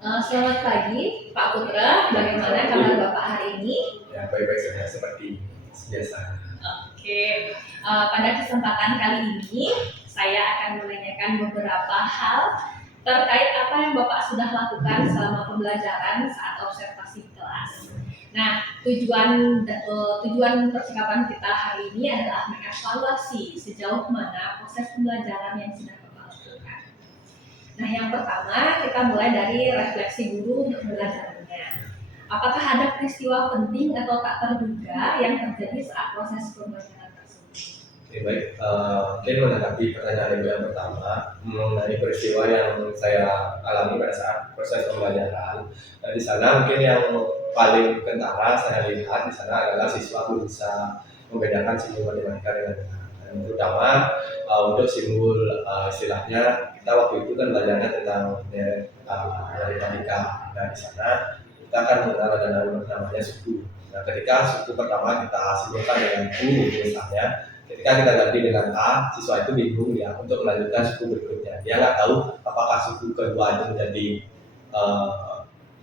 Selamat pagi, Pak Putra. Bagaimana kabar Bapak hari ini? Ya, baik-baik saja seperti biasa. Oke, pada kesempatan kali ini saya akan menanyakan beberapa hal terkait apa yang Bapak sudah lakukan selama pembelajaran saat observasi kelas. Nah, tujuan percakapan kita hari ini adalah mengevaluasi sejauh mana proses pembelajaran yang sudah Bapak lakukan. Nah, yang pertama kita mulai dari refleksi guru untuk pembelajarannya. Apakah ada peristiwa penting atau tak terduga yang terjadi saat proses pembelajaran tersebut? Oke, baik. Mungkin menanggapi pertanyaan Ibu yang pertama mengenai peristiwa yang saya alami pada saat proses pembelajaran. Nah, di sana mungkin yang paling kentara saya lihat di sana adalah siswa bisa membedakan simbol matematika dengan benar. Dan terutama untuk simbol istilahnya kita waktu itu kan belajarnya tentang matematika. Nah, di sana kita akan mengenal ada namanya suku. Nah, ketika suku pertama kita simbolkan dengan U misalnya, ketika kita ganti dengan A, siswa itu bingung ya untuk melanjutkan suku berikutnya. Dia nggak tahu apakah suku kedua itu menjadi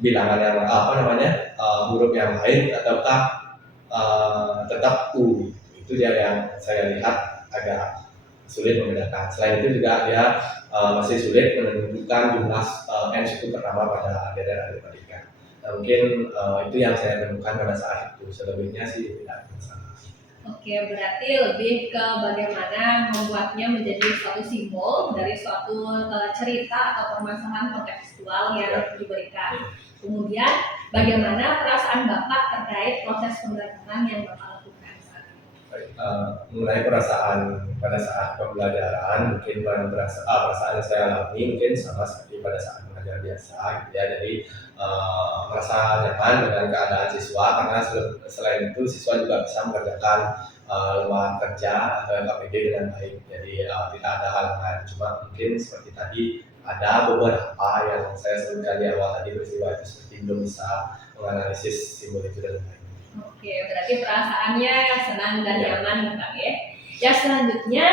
bilangan yang huruf yang lain ataukah tetap U. Itu dia yang saya lihat agak sulit membedakan. Selain itu juga dia masih sulit menentukan jumlah n suku pertama pada daerah aritmatika. Nah, mungkin itu yang saya temukan pada saat itu. Selebihnya sih tidak masalah. Oke, berarti lebih ke bagaimana membuatnya menjadi suatu simbol dari suatu cerita atau permasalahan kontekstual yang diberikan. Kemudian, bagaimana perasaan Bapak terkait proses pembelajaran yang Bapak lakukan saat ini? Mengenai perasaan pada saat pembelajaran, mungkin perasaan yang saya alami mungkin sama seperti pada saat mengajar biasa, gitu ya. Jadi merasa nyaman dengan keadaan siswa karena selain itu siswa juga bisa mengerjakan lembaran kerja atau LKPD dengan baik. Jadi tidak ada halangan. Cuma mungkin seperti tadi ada beberapa yang saya sebutkan di awal tadi peristiwa itu seperti belum bisa menganalisis simbol itu dengan baik. Oke, berarti perasaannya senang dan nyaman, Bapak ya. Ya, selanjutnya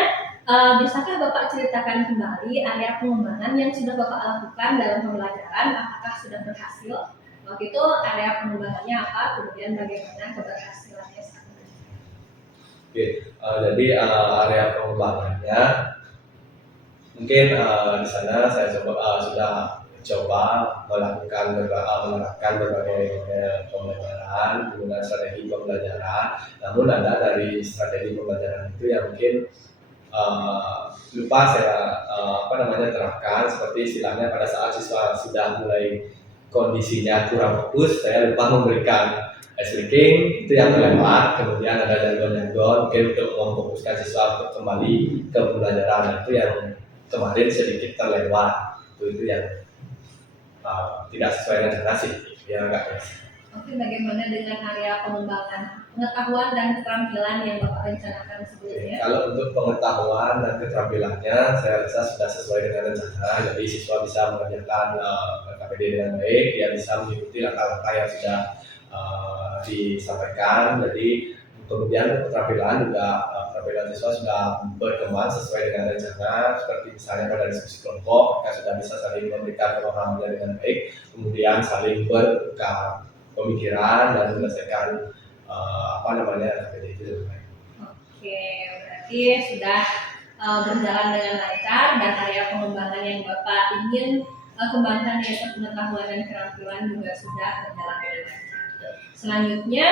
bisakah Bapak ceritakan kembali area pengembangan yang sudah Bapak lakukan dalam pembelajaran? Apakah sudah berhasil? Waktu itu area pengembangannya apa? Kemudian bagaimana keberhasilannya saat ini? Oke, jadi area pengembangannya mungkin di sana saya sudah coba menerapkan berbagai pembelajaran, menggunakan strategi pembelajaran. Namun ada dari strategi pembelajaran itu yang mungkin lupa saya terapkan, seperti istilahnya pada saat siswa sudah mulai kondisinya kurang fokus, saya lupa memberikan ice breaking itu yang terlewat. Kemudian ada jargon-jargon mungkin untuk memfokuskan siswa untuk kembali ke pembelajaran, itu yang kemarin sedikit terlewat. Itu yang tidak sesuai dengan cara sih, yang agak biasa. Oke, bagaimana dengan area pengembangan pengetahuan dan keterampilan yang Bapak rencanakan sebelumnya? Kalau untuk pengetahuan dan keterampilannya, saya rasa sudah sesuai dengan rencana. Jadi siswa bisa mengerjakan KPD dengan baik, dia bisa mengikuti langkah-langkah yang sudah disampaikan. Jadi kemudian keterampilan juga keterampilan siswa sudah berkembang sesuai dengan rencana. Seperti misalnya pada diskusi kelompok, mereka sudah bisa saling memberikan pemahamannya dengan baik, kemudian saling bertukar pemikiran dan menyelesaikan KPD itu dengan baik. Oke, berarti sudah berjalan dengan lancar dan area pengembangan yang Bapak ingin kembangkan yaitu pengetahuan dan keterampilan juga sudah berjalan dengan lancar. Selanjutnya,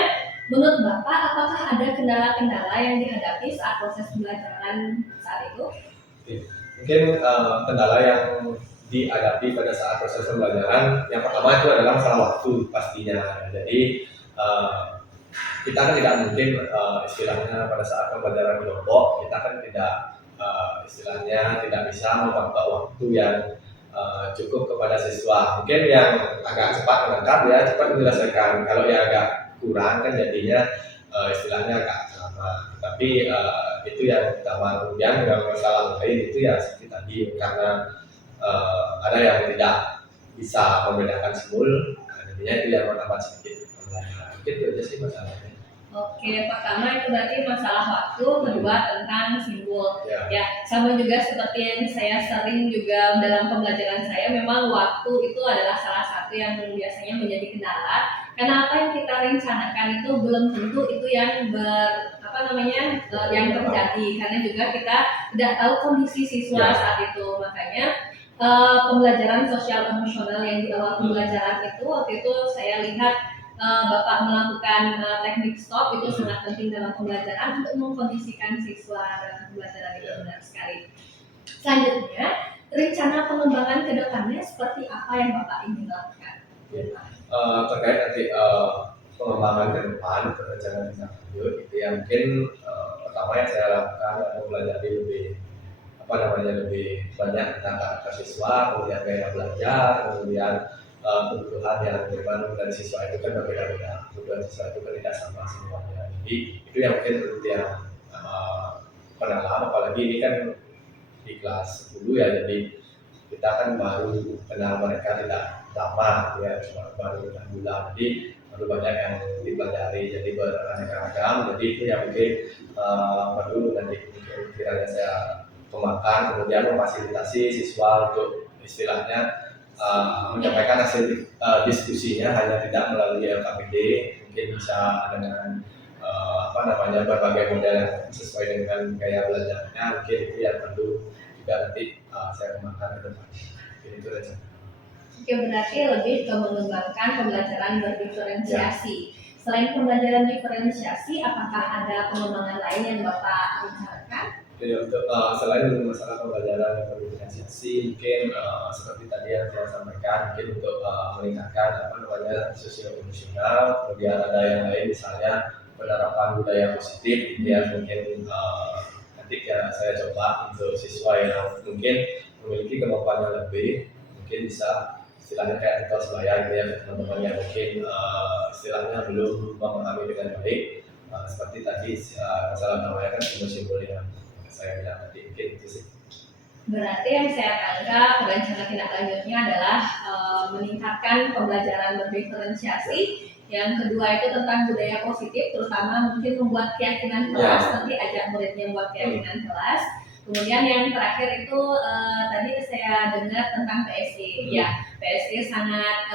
menurut Bapak apakah ada kendala-kendala yang dihadapi saat proses pembelajaran saat itu? Mungkin kendala yang dihadapi pada saat proses pembelajaran yang pertama itu adalah masalah waktu pastinya. Jadi kita kan tidak mungkin istilahnya pada saat pembelajaran kelompok kita kan tidak istilahnya tidak bisa membuat waktu yang cukup kepada siswa. Mungkin yang agak cepat menangkap ya cepat menyelesaikan. Kalau yang agak kurang kan jadinya istilahnya agak lama. Tapi itu yang pertama. Kemudian yang masalah lain itu ya seperti tadi karena ada yang tidak bisa membedakan simbol, jadinya itu yang menambah sedikit. Mungkin itu aja sih masalahnya. Oke, pertama itu berarti masalah waktu, kedua tentang simbol. Ya. Ya, sama juga seperti yang saya sering juga dalam pembelajaran saya, memang waktu itu adalah salah satu yang biasanya menjadi kendala. Karena apa yang kita rencanakan itu belum tentu itu yang yang terjadi. Karena juga kita tidak tahu kondisi siswa Ya. saat itu, makanya pembelajaran sosial emosional yang di awal pembelajaran itu waktu itu saya lihat Bapak melakukan teknik stop itu sangat penting dalam pembelajaran untuk mengkondisikan siswa dalam pembelajaran itu benar sekali. Selanjutnya, rencana pengembangan ke depannya seperti apa yang Bapak ingin lakukan? Terkait nanti pengembangan ke depan, rencana tindak lanjut, itu yang mungkin pertama yang saya lakukan adalah mempelajari lebih banyak tentang karakter siswa, kemudian gaya belajar, kemudian kebutuhan yang memang dari siswa itu kan berbeda-beda, kebutuhan siswa itu kan tidak sama semuanya. Jadi itu yang mungkin yang pendalam, apalagi ini kan di kelas 10 ya, jadi kita kan baru kenal mereka tidak lama ya, cuma baru 6 bulan, jadi baru banyak yang dipelajari, jadi beraneka ragam. Jadi itu yang mungkin perlu nanti kiranya saya kembangkan, kemudian memfasilitasi siswa untuk istilahnya menyampaikan hasil diskusinya hanya tidak melalui LKPD, mungkin bisa dengan berbagai model yang sesuai dengan gaya belajarnya. Mungkin itu yang perlu juga nanti saya kembangkan ke depan. Itu saja. Oke, berarti lebih ke mengembangkan pembelajaran berdiferensiasi. Selain pembelajaran diferensiasi, apakah ada pengembangan lain yang Bapak rencanakan? Jadi untuk selain masalah pembelajaran berdiferensiasi, mungkin seperti tadi yang saya sampaikan, mungkin untuk meningkatkan sosial emosional, kemudian ada yang lain misalnya penerapan budaya positif, ya mungkin nanti saya coba untuk siswa yang mungkin memiliki kemampuan yang lebih, mungkin bisa istilahnya kayak tutor sebaya gitu ya, teman-teman yang mungkin istilahnya belum memahami dengan baik, seperti tadi masalah namanya kan simbol-simbol yang saya bilang tadi, mungkin itu sih. Berarti yang saya tangkap rencana tindak lanjutnya adalah meningkatkan pembelajaran berdiferensiasi. Yang kedua itu tentang budaya positif, terutama mungkin membuat keyakinan kelas, nanti ajak muridnya membuat keyakinan kelas. Kemudian yang terakhir itu tadi saya dengar tentang PSE. Ya, PSE sangat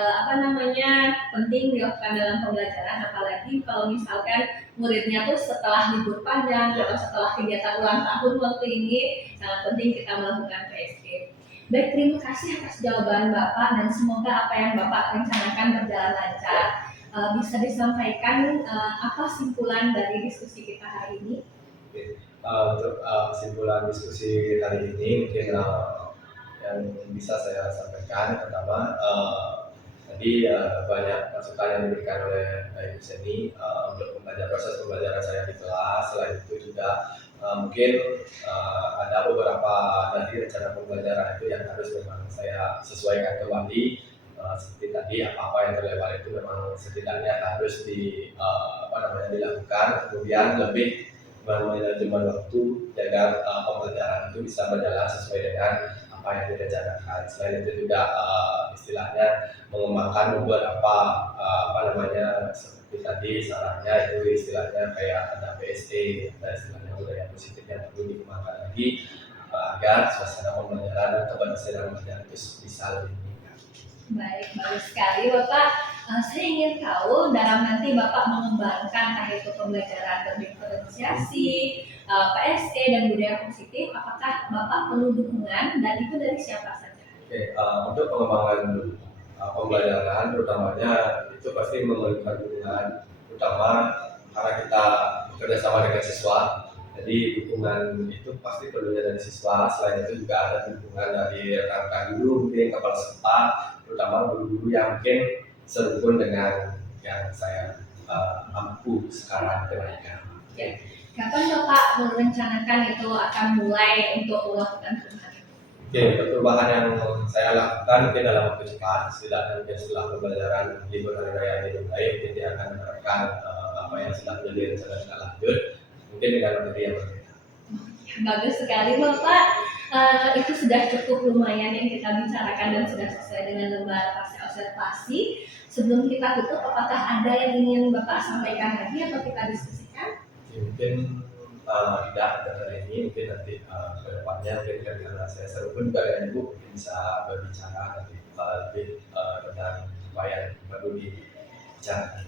penting dilakukan dalam pembelajaran, apalagi kalau misalkan muridnya tuh setelah libur panjang atau setelah kegiatan ulang tahun waktu ini, sangat penting kita melakukan PSE. Baik, terima kasih atas jawaban Bapak dan semoga apa yang Bapak rencanakan berjalan lancar. Bisa disampaikan apa kesimpulan dari diskusi kita hari ini? Untuk kesimpulan diskusi hari ini mungkin yang bisa saya sampaikan pertama, tadi banyak masukan yang diberikan oleh Ibu Seni untuk proses pembelajaran saya di kelas. Selain itu juga mungkin ada beberapa dari rencana pembelajaran itu yang harus memang saya sesuaikan kembali. Seperti tadi apa yang terlewat itu memang setidaknya harus dilakukan, kemudian lebih manajemen waktu agar pembelajaran itu bisa berjalan sesuai dengan apa yang direncanakan. Selain itu juga istilahnya mengembangkan beberapa seperti tadi sarannya itu istilahnya kayak ada PSE, ada istilahnya budaya positif yang perlu dikembangkan lagi agar suasana pembelajaran dan keberhasilan pembelajaran itu bisa lebih meningkat. Baik, bagus sekali Bapak. Saya ingin tahu dalam nanti Bapak mengembangkan entah itu pembelajaran berdiferensiasi, PSE dan budaya positif, apakah Bapak perlu dukungan dan itu dari siapa saja? Oke, untuk pengembangan pembelajaran terutamanya itu pasti memerlukan dukungan, terutama karena kita bekerja sama dengan siswa. Jadi dukungan itu pasti perlunya dari siswa. Selain itu juga ada dukungan dari rekan-rekan guru, mungkin kepala sekolah, terutama guru-guru yang mungkin serukun dengan yang saya mampu sekarang diberikan. Ya. Kapan Bapak merencanakan itu akan mulai untuk melakukan perubahan? Oke, perubahan yang saya lakukan mungkin dalam waktu cepat, setidaknya mungkin setelah pembelajaran libur hari raya ini dimulai, mungkin dia akan menerapkan apa yang sudah menjadi rencana tindak lanjut, mungkin dengan materi yang berbeda. Bagus sekali Bapak. Itu sudah cukup lumayan yang kita bicarakan dan sudah sesuai dengan lembar pasca observasi. Sebelum kita tutup, apakah ada yang ingin Bapak sampaikan lagi atau kita diskusikan? Mungkin tidak hari ini, mungkin nanti ke depannya mungkin karena saya seru pun juga dengan Ibu mungkin bisa berbicara nanti lebih tentang apa yang perlu dibicarakan.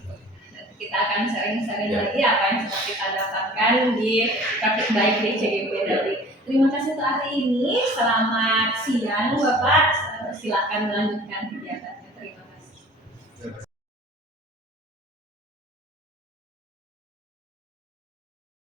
Nanti kita akan sharing-sharing lagi apa yang sudah kita dapatkan di praktik baik di CGP Deli. Terima kasih untuk hari ini. Selamat siang Bapak. Silakan melanjutkan kegiatan.